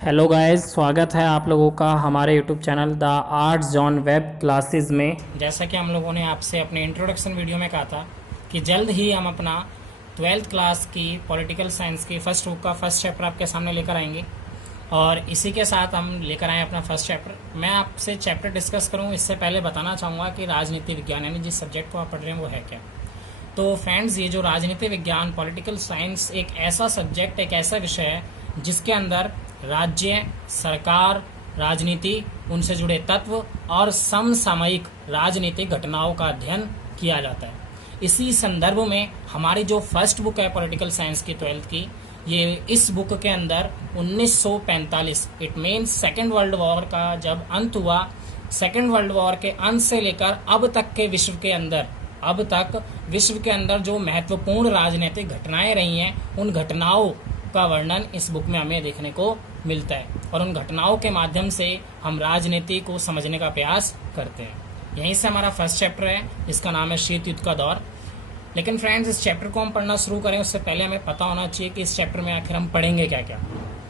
Hello guys, स्वागत है आप लोगों का हमारे YouTube channel the art John web classes में। जैसा कि हम लोगों ने आपसे अपने इंट्रोडक्शन वीडियो में कहा था कि जल्द ही हम अपना 12th क्लास की पॉलिटिकल साइंस की फर्स्ट बुक का फर्स्ट चैप्टर आपके सामने लेकर आएंगे और इसी के साथ हम लेकर आए अपना फर्स्ट चैप्टर। मैं आपसे चैप्टर डिस्कस करूँ इससे पहले बताना चाहूँगा कि राजनीति विज्ञान यानी जिस सब्जेक्ट को आप पढ़ रहे हैं वो है क्या। तो फ्रेंड्स, ये जो राजनीति विज्ञान पॉलिटिकल साइंस एक ऐसा सब्जेक्ट, एक ऐसा विषय है जिसके अंदर राज्य, सरकार, राजनीति, उनसे जुड़े तत्व और समसामयिक राजनीतिक घटनाओं का अध्ययन किया जाता है। इसी संदर्भ में हमारी जो फर्स्ट बुक है पॉलिटिकल साइंस की 12th की, ये इस बुक के अंदर 1945 it means second world war का जब अंत हुआ, सेकेंड वर्ल्ड वॉर के अंत से लेकर अब तक के विश्व के अंदर, अब तक विश्व के अंदर जो महत्वपूर्ण राजनीतिक घटनाएं रही हैं उन घटनाओं का वर्णन इस बुक में हमें देखने को मिलता है और उन घटनाओं के माध्यम से हम राजनीति को समझने का प्रयास करते हैं। यहीं से हमारा फर्स्ट चैप्टर है जिसका नाम है शीत युद्ध का दौर। लेकिन फ्रेंड्स, इस चैप्टर को हम पढ़ना शुरू करें उससे पहले हमें पता होना चाहिए कि इस चैप्टर में आखिर हम पढ़ेंगे क्या क्या।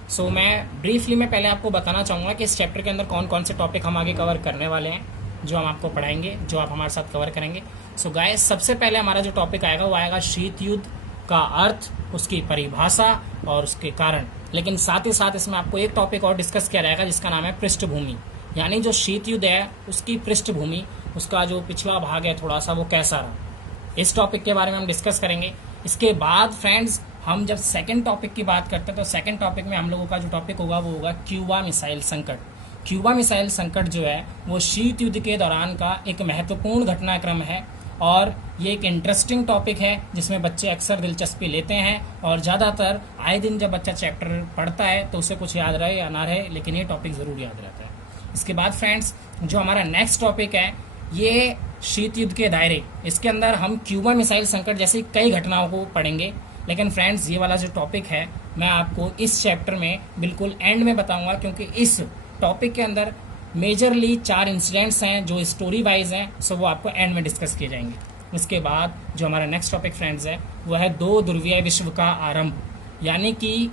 सो मैं ब्रीफली में पहले आपको बताना चाहूँगा कि इस चैप्टर के अंदर कौन कौन से टॉपिक हम आगे कवर करने वाले हैं, जो हम आपको पढ़ाएंगे, जो आप हमारे साथ कवर करेंगे। सो गाइस, सबसे पहले हमारा जो टॉपिक आएगा वो आएगा शीत युद्ध का अर्थ, उसकी परिभाषा और उसके कारण। लेकिन साथ ही साथ इसमें आपको एक टॉपिक और डिस्कस किया जाएगा जिसका नाम है पृष्ठभूमि, यानी जो शीत युद्ध है उसकी पृष्ठभूमि, उसका जो पिछला भाग है थोड़ा सा वो कैसा रहा, इस टॉपिक के बारे में हम डिस्कस करेंगे। इसके बाद फ्रेंड्स, हम जब सेकंड टॉपिक की बात करते हैं तो सेकंड टॉपिक में हम लोगों का जो टॉपिक होगा वो होगा क्यूबा मिसाइल संकट। क्यूबा मिसाइल संकट जो है वो शीत युद्ध के दौरान का एक महत्वपूर्ण घटनाक्रम है और ये एक इंटरेस्टिंग टॉपिक है जिसमें बच्चे अक्सर दिलचस्पी लेते हैं और ज़्यादातर आए दिन जब बच्चा चैप्टर पढ़ता है तो उसे कुछ याद रहे या ना रहे, लेकिन ये टॉपिक ज़रूर याद रहता है। इसके बाद फ्रेंड्स, जो हमारा नेक्स्ट टॉपिक है ये शीत युद्ध के दायरे, इसके अंदर हम क्यूबा मिसाइल संकट जैसी कई घटनाओं को पढ़ेंगे। लेकिन फ्रेंड्स, ये वाला जो टॉपिक है मैं आपको इस चैप्टर में बिल्कुल एंड में बताऊंगा, क्योंकि इस टॉपिक के अंदर मेजरली 4 इंसिडेंट्स हैं जो स्टोरी वाइज हैं, सो वो आपको एंड में डिस्कस किए जाएंगे। उसके बाद जो हमारा नेक्स्ट टॉपिक फ्रेंड्स है वो है 2 ध्रुवीय विश्व का आरंभ। यानी कि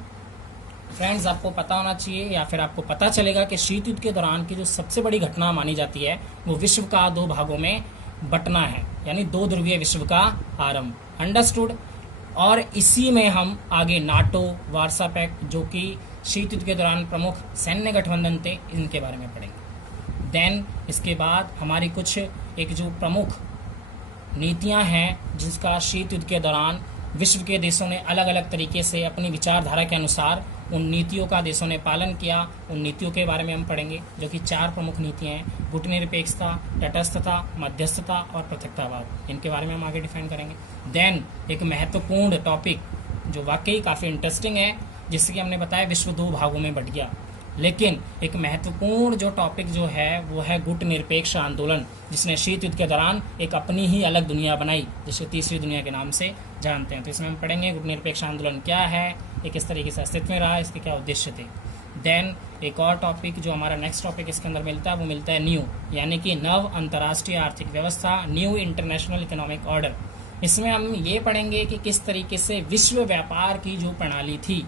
फ्रेंड्स, आपको पता होना चाहिए या फिर आपको पता चलेगा कि शीत युद्ध के दौरान की जो सबसे बड़ी घटना मानी जाती है वो विश्व का 2 भागों में बंटना है, यानी 2 ध्रुवीय विश्व का आरंभ। अंडरस्टूड। और इसी में हम आगे नाटो, वार्सा पैक्ट, जो कि शीत युद्ध के दौरान प्रमुख सैन्य गठबंधन थे, इनके बारे में पढ़ेंगे। देन इसके बाद हमारी कुछ एक जो प्रमुख नीतियां हैं जिसका शीत युद्ध के दौरान विश्व के देशों ने अलग अलग तरीके से अपनी विचारधारा के अनुसार उन नीतियों का देशों ने पालन किया, उन नीतियों के बारे में हम पढ़ेंगे, जो कि 4 प्रमुख नीतियां हैं: गुटनिरपेक्षता, तटस्थता, मध्यस्थता और पृथकतावाद। इनके बारे में हम आगे डिफाइन करेंगे। देन एक महत्वपूर्ण टॉपिक जो वाकई काफ़ी इंटरेस्टिंग है, जिससे कि हमने बताया विश्व 2 भागों में बंट गया, लेकिन एक महत्वपूर्ण जो टॉपिक जो है वो है गुटनिरपेक्ष आंदोलन, जिसने शीत युद्ध के दौरान एक अपनी ही अलग दुनिया बनाई, जिसे तीसरी दुनिया के नाम से जानते हैं। तो इसमें हम पढ़ेंगे गुटनिरपेक्ष आंदोलन क्या है, ये किस तरीके से अस्तित्व में रहा, इसके क्या उद्देश्य थे। देन एक और टॉपिक जो हमारा नेक्स्ट टॉपिक इसके अंदर मिलता है वो मिलता है न्यू, यानी कि नव अंतर्राष्ट्रीय आर्थिक व्यवस्था, न्यू इंटरनेशनल इकोनॉमिक ऑर्डर। इसमें हम ये पढ़ेंगे कि किस तरीके से विश्व व्यापार की जो प्रणाली थी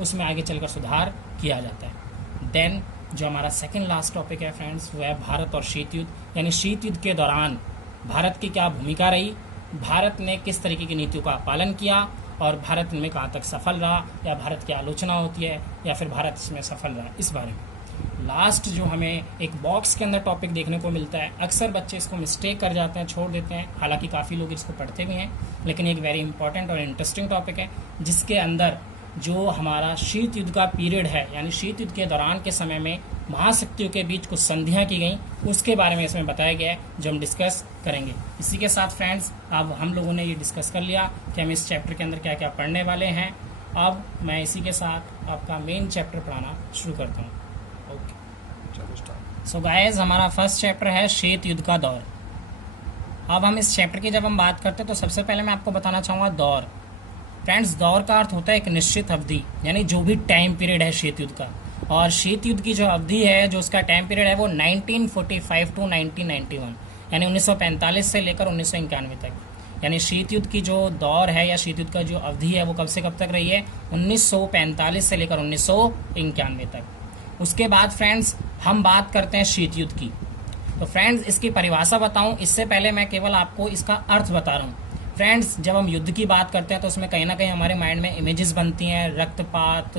उसमें आगे चलकर सुधार किया जाता है। देन जो हमारा सेकंड लास्ट टॉपिक है फ्रेंड्स वो है भारत और शीत युद्ध, यानी शीत युद्ध के दौरान भारत की क्या भूमिका रही, भारत ने किस तरीके की नीतियों का पालन किया और भारत में कहाँ तक सफल रहा, या भारत की आलोचना होती है या फिर भारत इसमें सफल रहा, इस बारे में। लास्ट जो हमें एक बॉक्स के अंदर टॉपिक देखने को मिलता है, अक्सर बच्चे इसको मिस्टेक कर जाते हैं, छोड़ देते हैं, हालांकि काफ़ी लोग इसको पढ़ते भी हैं, लेकिन एक वेरी इंपॉर्टेंट और इंटरेस्टिंग टॉपिक है जिसके अंदर जो हमारा शीत युद्ध का पीरियड है, यानी शीत युद्ध के दौरान के समय में महाशक्तियों के बीच कुछ संधियां की गई, उसके बारे में इसमें बताया गया है, जो हम डिस्कस करेंगे। इसी के साथ फ्रेंड्स, अब हम लोगों ने ये डिस्कस कर लिया कि हम इस चैप्टर के अंदर क्या क्या पढ़ने वाले हैं। अब मैं इसी के साथ आपका मेन चैप्टर पढ़ाना शुरू करता हूँ। ओके, सो गाइस, हमारा फर्स्ट चैप्टर है शीत युद्ध का दौर। अब हम इस चैप्टर की जब हम बात करते हैं तो सबसे पहले मैं आपको बताना चाहूँगा दौर। फ्रेंड्स, दौर का अर्थ होता है एक निश्चित अवधि, यानी जो भी टाइम पीरियड है शीत युद्ध का। और शीत युद्ध की जो अवधि है, जो उसका टाइम पीरियड है वो 1945 टू 1991, यानी 1945 से लेकर 1991 तक। यानी शीत युद्ध की जो दौर है या शीत युद्ध का जो अवधि है वो कब से कब तक रही है, 1945 से लेकर 1991 तक। उसके बाद फ्रेंड्स हम बात करते हैं शीत युद्ध की। तो फ्रेंड्स इसकी परिभाषा बताऊं इससे पहले मैं केवल आपको इसका अर्थ बता रहा हूँ। फ्रेंड्स जब हम युद्ध की बात करते हैं तो उसमें कहीं ना कहीं हमारे माइंड में इमेजेस बनती हैं, रक्तपात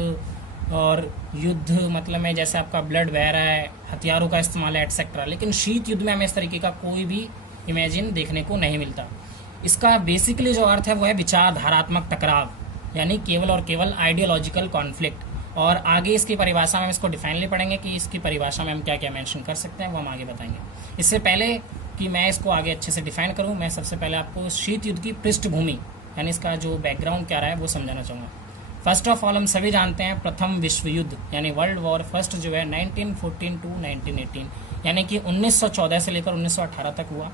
और युद्ध मतलब में जैसे आपका ब्लड बह रहा है, हथियारों का इस्तेमाल है एटसेट्रा। लेकिन शीत युद्ध में हमें इस तरीके का कोई भी इमेजिन देखने को नहीं मिलता। इसका बेसिकली जो अर्थ है वो है विचारधारात्मक टकराव, यानी केवल और केवल आइडियोलॉजिकल कॉन्फ्लिक्ट। और आगे इसकी परिभाषा में हम इसको डिफाइन ले पड़ेंगे कि इसकी परिभाषा में हम क्या क्या मेंशन कर सकते हैं, वो हम आगे बताएंगे। इससे पहले कि मैं इसको आगे अच्छे से डिफाइन करूं, मैं सबसे पहले आपको शीत युद्ध की पृष्ठभूमि यानी इसका जो बैकग्राउंड क्या रहा है वो समझाना चाहूँगा। फर्स्ट ऑफ ऑल हम सभी जानते हैं प्रथम विश्व युद्ध यानी वर्ल्ड वॉर फर्स्ट जो है 1914 टू 1918 यानी कि 1914 से लेकर 1918 तक हुआ।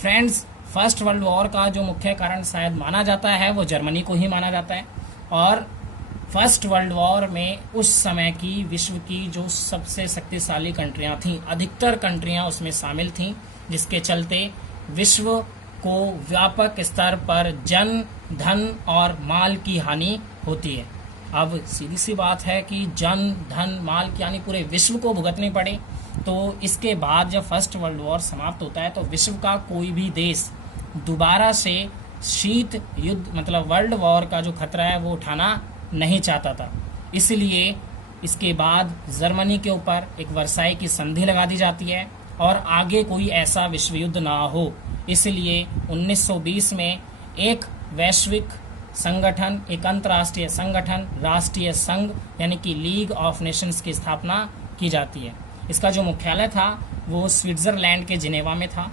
फ्रेंड्स फर्स्ट वर्ल्ड वॉर का जो मुख्य कारण शायद माना जाता है वो जर्मनी को ही माना जाता है। और फर्स्ट वर्ल्ड वॉर में उस समय की विश्व की जो सबसे शक्तिशाली कंट्रियां थीं, अधिकतर कंट्रियां उसमें शामिल थीं, जिसके चलते विश्व को व्यापक स्तर पर जन धन और माल की हानि होती है। अब सीधी सी बात है कि जन धन माल की हानि पूरे विश्व को भुगतनी पड़े। तो इसके बाद जब फर्स्ट वर्ल्ड वॉर समाप्त होता है तो विश्व का कोई भी देश दोबारा से शीत युद्ध मतलब वर्ल्ड वॉर का जो खतरा है वो उठाना नहीं चाहता था। इसलिए इसके बाद जर्मनी के ऊपर एक वर्साई की संधि लगा दी जाती है और आगे कोई ऐसा विश्व युद्ध ना हो, इसलिए 1920 में एक वैश्विक संगठन, एक अंतर्राष्ट्रीय संगठन राष्ट्रीय संघ यानी कि लीग ऑफ नेशंस की स्थापना की जाती है। इसका जो मुख्यालय था वो स्विट्जरलैंड के जिनेवा में था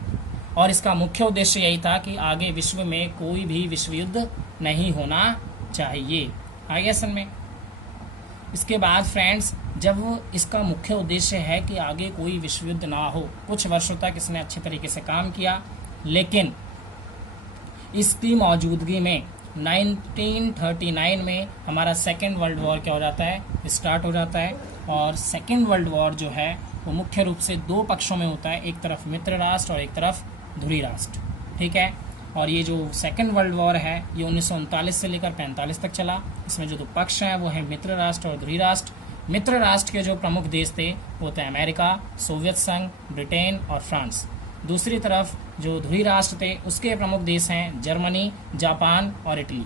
और इसका मुख्य उद्देश्य यही था कि आगे विश्व में कोई भी विश्व युद्ध नहीं होना चाहिए। आगे सन में इसके बाद फ्रेंड्स जब इसका मुख्य उद्देश्य है कि आगे कोई विश्व युद्ध ना हो, कुछ वर्षों तक इसने अच्छे तरीके से काम किया, लेकिन इसकी मौजूदगी में 1939 में हमारा सेकेंड वर्ल्ड वॉर क्या हो जाता है, स्टार्ट हो जाता है। और सेकेंड वर्ल्ड वॉर जो है वो मुख्य रूप से दो पक्षों में होता है, एक तरफ मित्र राष्ट्र और एक तरफ ध्रुवी राष्ट्र, ठीक है। और ये जो सेकेंड वर्ल्ड वॉर है ये 1939 से लेकर 45 तक चला। इसमें जो दो पक्ष हैं वो है मित्र राष्ट्र और ध्रुवी राष्ट्र। मित्र राष्ट्र के जो प्रमुख देश थे वो थे अमेरिका, सोवियत संघ, ब्रिटेन और फ्रांस। दूसरी तरफ जो ध्रुवी राष्ट्र थे उसके प्रमुख देश हैं जर्मनी, जापान और इटली।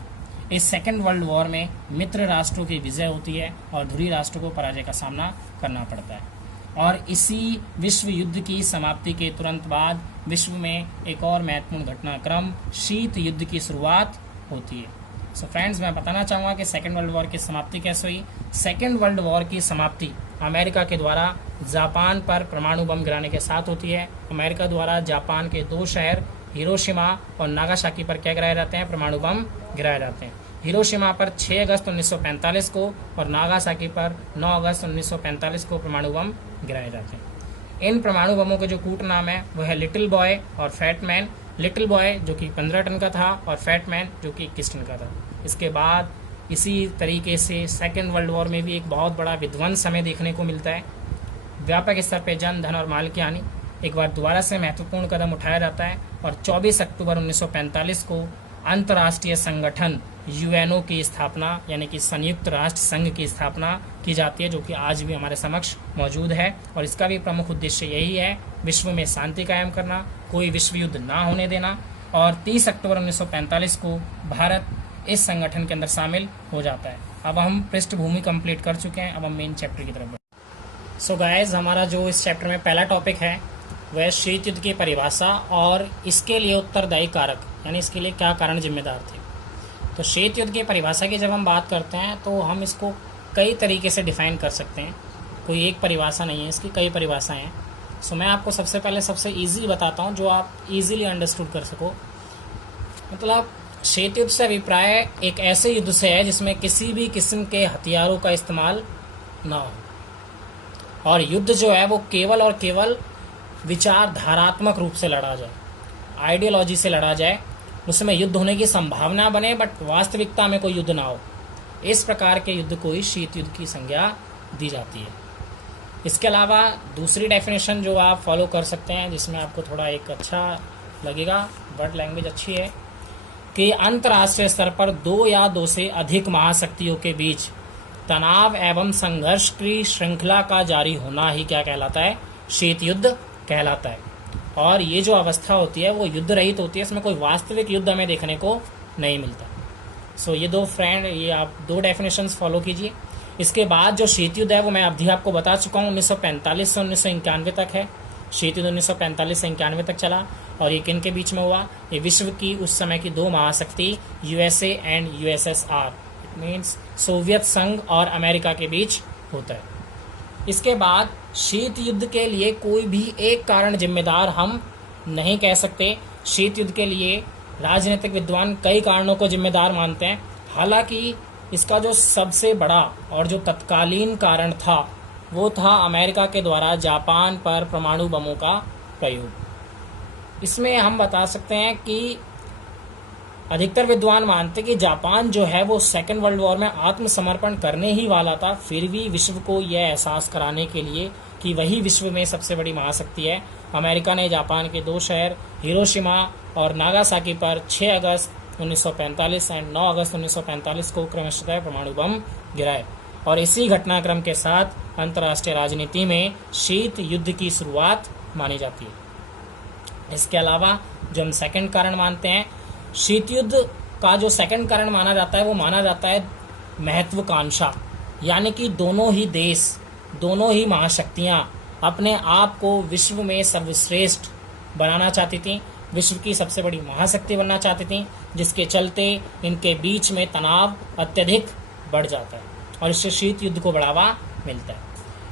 इस सेकेंड वर्ल्ड वॉर में मित्र राष्ट्रों की विजय होती है और ध्रुवी राष्ट्रों को पराजय का सामना करना पड़ता है। और इसी विश्व युद्ध की समाप्ति के तुरंत बाद विश्व में एक और महत्वपूर्ण घटनाक्रम शीत युद्ध की शुरुआत होती है। सो फ्रेंड्स मैं बताना चाहूँगा कि सेकेंड वर्ल्ड वॉर की समाप्ति कैसे हुई। सेकेंड वर्ल्ड वॉर की समाप्ति अमेरिका के द्वारा जापान पर परमाणु बम गिराने के साथ होती है। अमेरिका द्वारा जापान के दो शहर हिरोशिमा और नागासाकी पर क्या गिराए जाते हैं, परमाणु बम गिराए जाते हैं। हिरोशिमा पर 6 अगस्त 1945 को और नागासाकी पर 9 अगस्त 1945 को परमाणु बम गिराए जाते हैं। इन परमाणु बमों के जो कूट नाम है वो है लिटिल बॉय और फैट मैन। लिटिल बॉय जो कि 15 टन का था और फैट मैन जो कि 21 टन का था। इसके बाद इसी तरीके से सेकेंड वर्ल्ड वॉर में भी एक बहुत बड़ा विध्वंस हमें देखने को मिलता है। व्यापक स्तर पर जन धन और माल की हानि एक बार दोबारा से महत्वपूर्ण कदम उठाया जाता है और 24 अक्टूबर 1945 को अंतर्राष्ट्रीय संगठन यूएनओ की स्थापना यानी कि संयुक्त राष्ट्र संघ की स्थापना की जाती है, जो कि आज भी हमारे समक्ष मौजूद है। और इसका भी प्रमुख उद्देश्य यही है विश्व में शांति कायम करना, कोई विश्व युद्ध ना होने देना। और 30 अक्टूबर 1945 को भारत इस संगठन के अंदर शामिल हो जाता है। अब हम पृष्ठभूमि कंप्लीट कर चुके हैं, अब हम मेन चैप्टर की तरफ बढ़ते। सो गाइस हमारा जो इस चैप्टर में पहला टॉपिक है वह शीत युद्ध की परिभाषा और इसके लिए उत्तरदायी कारक यानी इसके लिए क्या कारण जिम्मेदार थे। तो शीत युद्ध की परिभाषा की जब हम बात करते हैं तो हम इसको कई तरीके से डिफाइन कर सकते हैं, कोई एक परिभाषा नहीं है, इसकी कई परिभाषाएं हैं। सो मैं आपको सबसे पहले सबसे इजी बताता हूँ जो आप इजीली अंडरस्टूड कर सको। मतलब शीत युद्ध से अभिप्राय एक ऐसे युद्ध से है जिसमें किसी भी किस्म के हथियारों का इस्तेमाल ना हो और युद्ध जो है वो केवल और केवल विचारधारात्मक रूप से लड़ा जाए, आइडियोलॉजी से लड़ा जाए, उसमें युद्ध होने की संभावना बने बट वास्तविकता में कोई युद्ध ना हो। इस प्रकार के युद्ध को ही शीत युद्ध की संज्ञा दी जाती है। इसके अलावा दूसरी डेफिनेशन जो आप फॉलो कर सकते हैं जिसमें आपको थोड़ा एक अच्छा लगेगा, वर्ड लैंग्वेज अच्छी है, कि अंतर्राष्ट्रीय स्तर पर दो या दो से अधिक महाशक्तियों के बीच तनाव एवं संघर्ष की श्रृंखला का जारी होना ही क्या कहलाता है? शीत युद्ध कहलाता है। और ये जो अवस्था होती है वो युद्ध रहित होती है, इसमें कोई वास्तविक युद्ध हमें देखने को नहीं मिलता। ये आप दो डेफिनेशंस फॉलो कीजिए। इसके बाद जो शीत युद्ध है वो मैं अवधि आपको बता चुका हूँ, 1945 से 1991 तक है। शीत युद्ध 1945 से 91 तक चला। और ये किन के बीच में हुआ? ये विश्व की उस समय की दो महाशक्ति USA and USSR, it means Soviet संघ और अमेरिका के बीच होता है। इसके बाद शीत युद्ध के लिए कोई भी एक कारण जिम्मेदार हम नहीं कह सकते। शीत युद्ध के लिए राजनीतिक विद्वान कई कारणों को जिम्मेदार मानते हैं। हालांकि इसका जो सबसे बड़ा और जो तत्कालीन कारण था वो था अमेरिका के द्वारा जापान पर परमाणु बमों का प्रयोग। इसमें हम बता सकते हैं कि अधिकतर विद्वान मानते कि जापान जो है वो सेकेंड वर्ल्ड वॉर में आत्मसमर्पण करने ही वाला था, फिर भी विश्व को यह एहसास कराने के लिए कि वही विश्व में सबसे बड़ी महाशक्ति है, अमेरिका ने जापान के दो शहर हिरोशिमा और नागासाकी पर 6 अगस्त 1945 और 9 अगस्त 1945 को क्रमशः परमाणु बम गिराए। और इसी घटनाक्रम के साथ अंतर्राष्ट्रीय राजनीति में शीत युद्ध की शुरुआत मानी जाती है। इसके अलावा जो हम सेकंड कारण मानते हैं, शीत युद्ध का जो सेकंड कारण माना जाता है वो माना जाता है महत्वाकांक्षा, यानी कि दोनों ही देश, दोनों ही महाशक्तियां अपने आप को विश्व में सर्वश्रेष्ठ बनाना चाहती थीं, विश्व की सबसे बड़ी महाशक्ति बनना चाहती थीं, जिसके चलते इनके बीच में तनाव अत्यधिक बढ़ जाता है और इससे शीत युद्ध को बढ़ावा मिलता है।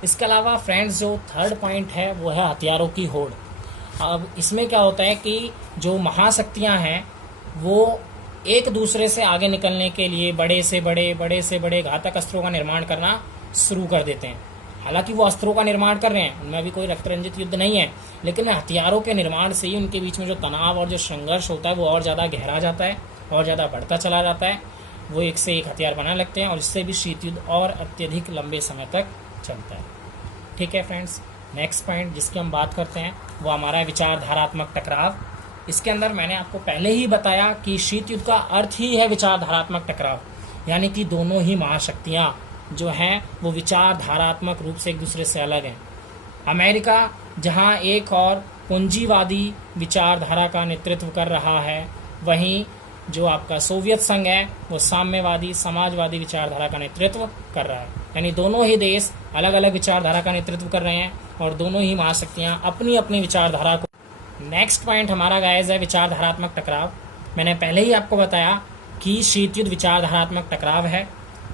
इसके अलावा फ्रेंड्स जो थर्ड पॉइंट है वो है हथियारों की होड़। अब इसमें क्या होता है कि जो महाशक्तियां हैं वो एक दूसरे से आगे निकलने के लिए बड़े से बड़े घातक अस्त्रों का निर्माण करना शुरू कर देते हैं। हालांकि वो अस्त्रों का निर्माण कर रहे हैं, उनमें अभी कोई रक्त-रंजित युद्ध नहीं है, लेकिन हथियारों के निर्माण से ही उनके बीच में जो तनाव और जो संघर्ष होता है वो और ज़्यादा गहरा जाता है और ज़्यादा बढ़ता चला जाता है। वो एक से एक हथियार बनाने लगते हैं और इससे भी शीत युद्ध और अत्यधिक लंबे समय तक चलता है। ठीक है फ्रेंड्स, नेक्स्ट पॉइंट जिसकी हम बात करते हैं वो हमारा विचारधारात्मक टकराव। इसके अंदर मैंने आपको पहले ही बताया कि शीत युद्ध का अर्थ ही है विचारधारात्मक टकराव, यानी कि दोनों ही महाशक्तियां जो हैं वो विचारधारात्मक रूप से एक दूसरे से अलग हैं। अमेरिका जहां एक और पूंजीवादी विचारधारा का नेतृत्व कर रहा है, वहीं जो आपका सोवियत संघ है वो साम्यवादी समाजवादी विचारधारा का नेतृत्व कर रहा है। यानी दोनों ही देश अलग अलग विचारधारा का नेतृत्व कर रहे हैं और दोनों ही महाशक्तियां अपनी अपनी विचारधारा को। नेक्स्ट पॉइंट हमारा गाइस है विचारधारात्मक टकराव। मैंने पहले ही आपको बताया कि शीत युद्ध विचारधारात्मक टकराव है।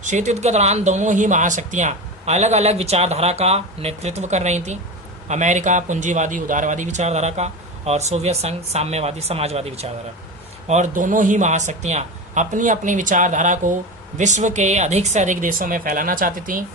शीत युद्ध के दौरान दोनों ही महाशक्तियां अलग अलग विचारधारा का नेतृत्व कर रही थीं। अमेरिका पूंजीवादी उदारवादी विचारधारा का और सोवियत संघ साम्यवादी समाजवादी विचारधारा। और दोनों ही महाशक्तियां अपनी अपनी विचारधारा को विश्व के अधिक से अधिक देशों में फैलाना चाहती थीं,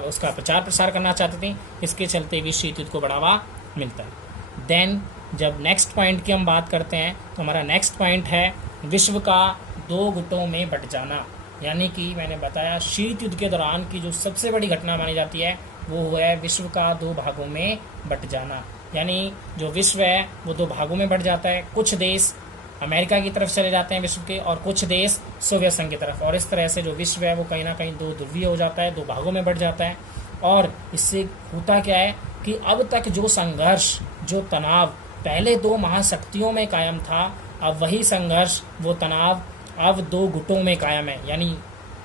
उसका प्रचार प्रसार करना चाहती थीं। इसके चलते भी शीत युद्ध को बढ़ावा मिलता है। देन जब नेक्स्ट पॉइंट की हम बात करते हैं तो हमारा नेक्स्ट पॉइंट है विश्व का दो गुटों में बंट जाना। यानी कि मैंने बताया शीत युद्ध के दौरान की जो सबसे बड़ी घटना मानी जाती है वो है विश्व का दो भागों में बंट जाना। यानी जो विश्व है वो दो भागों में बंट जाता है। कुछ देश अमेरिका की तरफ चले जाते हैं विश्व के और कुछ देश सोवियत संघ की तरफ, और इस तरह से जो विश्व है वो कहीं ना कहीं दो ध्रुवीय हो जाता है, दो भागों में बंट जाता है। और इससे होता क्या है कि अब तक जो संघर्ष, जो तनाव पहले दो महाशक्तियों में कायम था, अब वही संघर्ष, वो तनाव अब दो गुटों में कायम है। यानी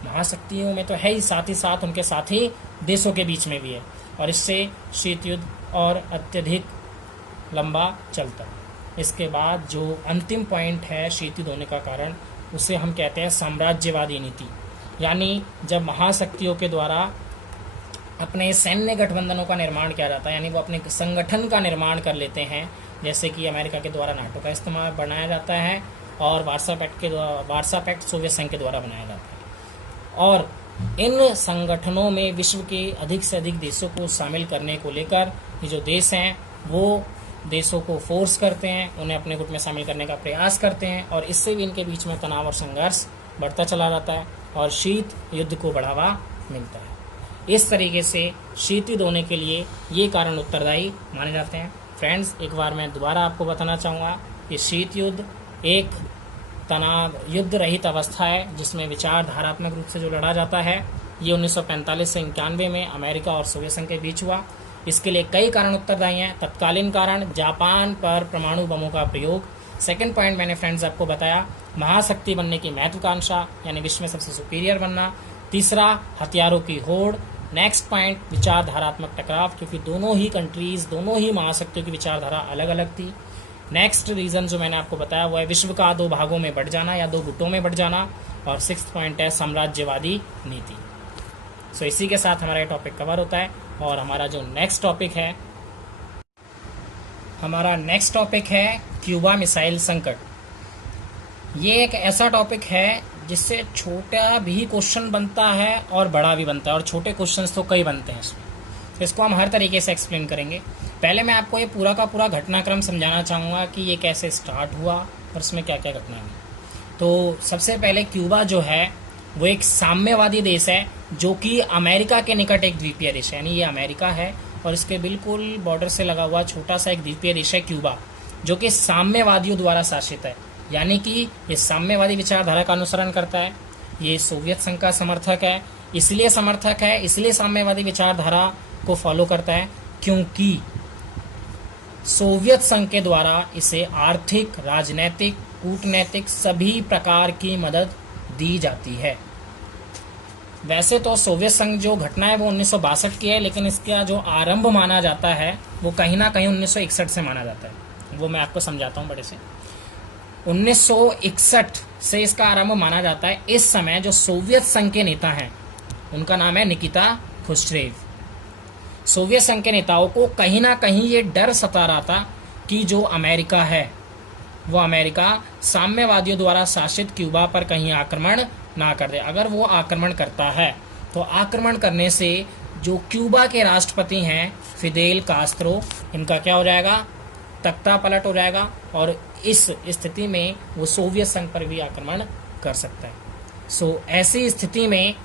महाशक्तियों में तो है ही, साथ ही साथ उनके साथी देशों के बीच में भी है, और इससे शीत युद्ध और अत्यधिक लंबा चलता है। इसके बाद जो अंतिम पॉइंट है शीत युद्ध होने का कारण, उसे हम कहते हैं साम्राज्यवादी नीति। यानी जब महाशक्तियों के द्वारा अपने सैन्य गठबंधनों का निर्माण किया जाता है, यानी वो अपने संगठन का निर्माण कर लेते हैं, जैसे कि अमेरिका के द्वारा नाटो का इस्तेमाल बनाया जाता है और वार्सा पैक्ट सोवियत संघ के द्वारा बनाया जाता है। और इन संगठनों में विश्व के अधिक से अधिक देशों को शामिल करने को लेकर ये जो देश हैं वो देशों को फोर्स करते हैं, उन्हें अपने गुट में शामिल करने का प्रयास करते हैं, और इससे भी इनके बीच में तनाव और संघर्ष बढ़ता चला जाता है और शीत युद्ध को बढ़ावा मिलता है। इस तरीके से शीत युद्ध होने के लिए ये कारण उत्तरदायी माने जाते हैं। फ्रेंड्स, एक बार मैं दोबारा आपको बताना चाहूँगा कि शीत युद्ध एक तनाव युद्ध रहित अवस्था है जिसमें विचारधारात्मक रूप से जो लड़ा जाता है ये 1945 से 91 में अमेरिका और सोवियत संघ के बीच हुआ। इसके लिए कई कारण उत्तरदायी हैं। तत्कालीन कारण, जापान पर परमाणु बमों का प्रयोग। सेकंड पॉइंट मैंने फ्रेंड्स आपको बताया, महाशक्ति बनने की महत्वाकांक्षा, यानी विश्व में सबसे सुपीरियर बनना। तीसरा, हथियारों की होड़। नेक्स्ट पॉइंट, विचारधारात्मक टकराव, क्योंकि दोनों ही कंट्रीज, दोनों ही महाशक्तियों की विचारधारा अलग अलग थी। नेक्स्ट रीजन जो मैंने आपको बताया वो है विश्व का दो भागों में बढ़ जाना या दो गुटों में बढ़ जाना। और सिक्स्थ पॉइंट है साम्राज्यवादी नीति। सो इसी के साथ हमारा ये टॉपिक कवर होता है। और हमारा जो नेक्स्ट टॉपिक है, हमारा नेक्स्ट टॉपिक है क्यूबा मिसाइल संकट। ये एक ऐसा टॉपिक है जिससे छोटा भी क्वेश्चन बनता है और बड़ा भी बनता है, और छोटे क्वेश्चंस तो कई बनते हैं इसमें। तो इसको हम हर तरीके से एक्सप्लेन करेंगे। पहले मैं आपको ये पूरा का पूरा घटनाक्रम समझाना चाहूँगा कि ये कैसे स्टार्ट हुआ और इसमें क्या क्या घटनाएं हुई। तो सबसे पहले क्यूबा जो है वो एक साम्यवादी देश है, जो कि अमेरिका के निकट एक द्वीपीय देश है। यानी ये अमेरिका है और इसके बिल्कुल बॉर्डर से लगा हुआ छोटा सा एक द्वीपीय देश है क्यूबा, जो कि साम्यवादियों द्वारा शासित है। यानी कि ये साम्यवादी विचारधारा का अनुसरण करता है। ये सोवियत संघ का समर्थक है। इसलिए समर्थक है, इसलिए साम्यवादी विचारधारा को फॉलो करता है, क्योंकि सोवियत संघ के द्वारा इसे आर्थिक, राजनैतिक, कूटनैतिक सभी प्रकार की मदद दी जाती है। वैसे तो सोवियत संघ जो घटना है वो 1962 की है, लेकिन इसका जो आरंभ माना जाता है वो कहीं ना कहीं 1961 से माना जाता है। वो मैं आपको समझाता हूँ बड़े से। 1961 से इसका आरंभ माना जाता है। इस समय जो सोवियत संघ के नेता हैं उनका नाम है निकिता खुश्चेव। सोवियत संघ के नेताओं को कहीं ना कहीं ये डर सता रहा था कि जो अमेरिका है वो अमेरिका साम्यवादियों द्वारा शासित क्यूबा पर कहीं आक्रमण ना कर दे। अगर वो आक्रमण करता है तो आक्रमण करने से जो क्यूबा के राष्ट्रपति हैं फिदेल कास्त्रो, इनका क्या हो जाएगा, तख्ता पलट हो जाएगा। और इस स्थिति में वो सोवियत संघ पर भी आक्रमण कर सकता है। ऐसी स्थिति में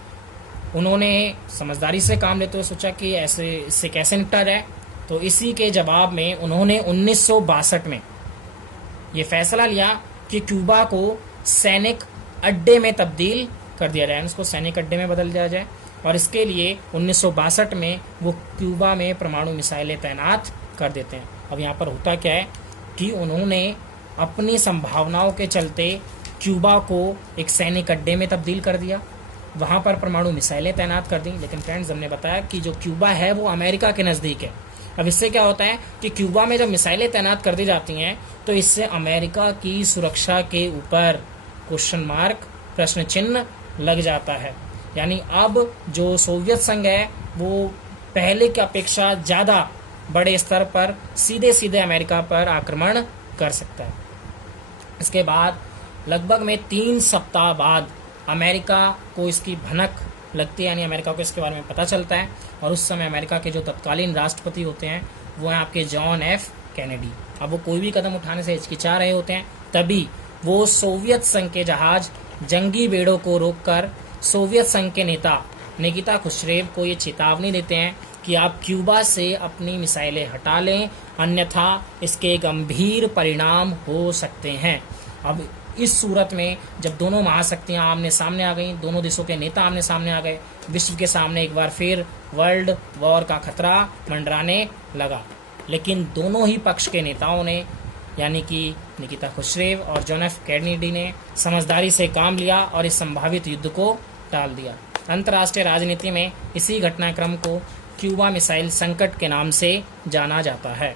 उन्होंने समझदारी से काम लेते हुए सोचा कि ऐसे इससे कैसे निपटा जाए। तो इसी के जवाब में उन्होंने 1962 में ये फैसला लिया कि क्यूबा को सैनिक अड्डे में तब्दील कर दिया जाए, उसको सैनिक अड्डे में बदल दिया जाए। और इसके लिए 1962 में वो क्यूबा में परमाणु मिसाइलें तैनात कर देते हैं। अब यहाँ पर होता क्या है कि उन्होंने अपनी संभावनाओं के चलते क्यूबा को एक सैनिक अड्डे में तब्दील कर दिया, वहाँ पर परमाणु मिसाइलें तैनात कर दी। लेकिन फ्रेंड्स, हमने बताया कि जो क्यूबा है वो अमेरिका के नज़दीक है। अब इससे क्या होता है कि क्यूबा में जब मिसाइलें तैनात कर दी जाती हैं तो इससे अमेरिका की सुरक्षा के ऊपर क्वेश्चन मार्क, प्रश्न चिन्ह लग जाता है। यानी अब जो सोवियत संघ है वो पहले की अपेक्षा ज़्यादा बड़े स्तर पर सीधे सीधे अमेरिका पर आक्रमण कर सकता है। इसके बाद लगभग में 3 सप्ताह बाद अमेरिका को इसकी भनक लगती है, यानी अमेरिका को इसके बारे में पता चलता है। और उस समय अमेरिका के जो तत्कालीन राष्ट्रपति होते हैं वो हैं आपके जॉन एफ कैनेडी। अब वो कोई भी कदम उठाने से हिचकिचा रहे होते हैं, तभी वो सोवियत संघ के जहाज जंगी बेड़ों को रोककर सोवियत संघ के नेता निकिता खुश्चेव को ये चेतावनी देते हैं कि आप क्यूबा से अपनी मिसाइलें हटा लें, अन्यथा इसके गंभीर परिणाम हो सकते हैं। अब इस सूरत में जब दोनों महाशक्तियां आमने सामने आ गई, दोनों देशों के नेता आमने सामने आ गए, विश्व के सामने एक बार फिर वर्ल्ड वॉर का खतरा मंडराने लगा। लेकिन दोनों ही पक्ष के नेताओं ने, यानी कि निकिता खुश्चेव और जॉन एफ कैनेडी ने समझदारी से काम लिया और इस संभावित युद्ध को टाल दिया। अंतर्राष्ट्रीय राजनीति में इसी घटनाक्रम को क्यूबा मिसाइल संकट के नाम से जाना जाता है।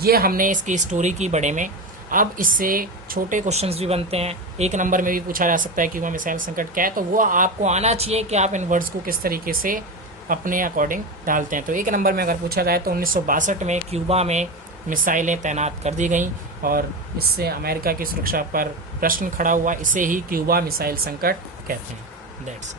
ये हमने इसकी स्टोरी की बड़े में। अब इससे छोटे क्वेश्चंस भी बनते हैं, 1 नंबर में भी पूछा जा सकता है क्यूबा मिसाइल संकट क्या है, तो वो आपको आना चाहिए कि आप इन वर्ड्स को किस तरीके से अपने अकॉर्डिंग डालते हैं। तो 1 नंबर में अगर पूछा जाए तो 1962 में क्यूबा में मिसाइलें तैनात कर दी गई और इससे अमेरिका की सुरक्षा पर प्रश्न खड़ा हुआ। इसे ही क्यूबा मिसाइल संकट कहते हैं। दैट्स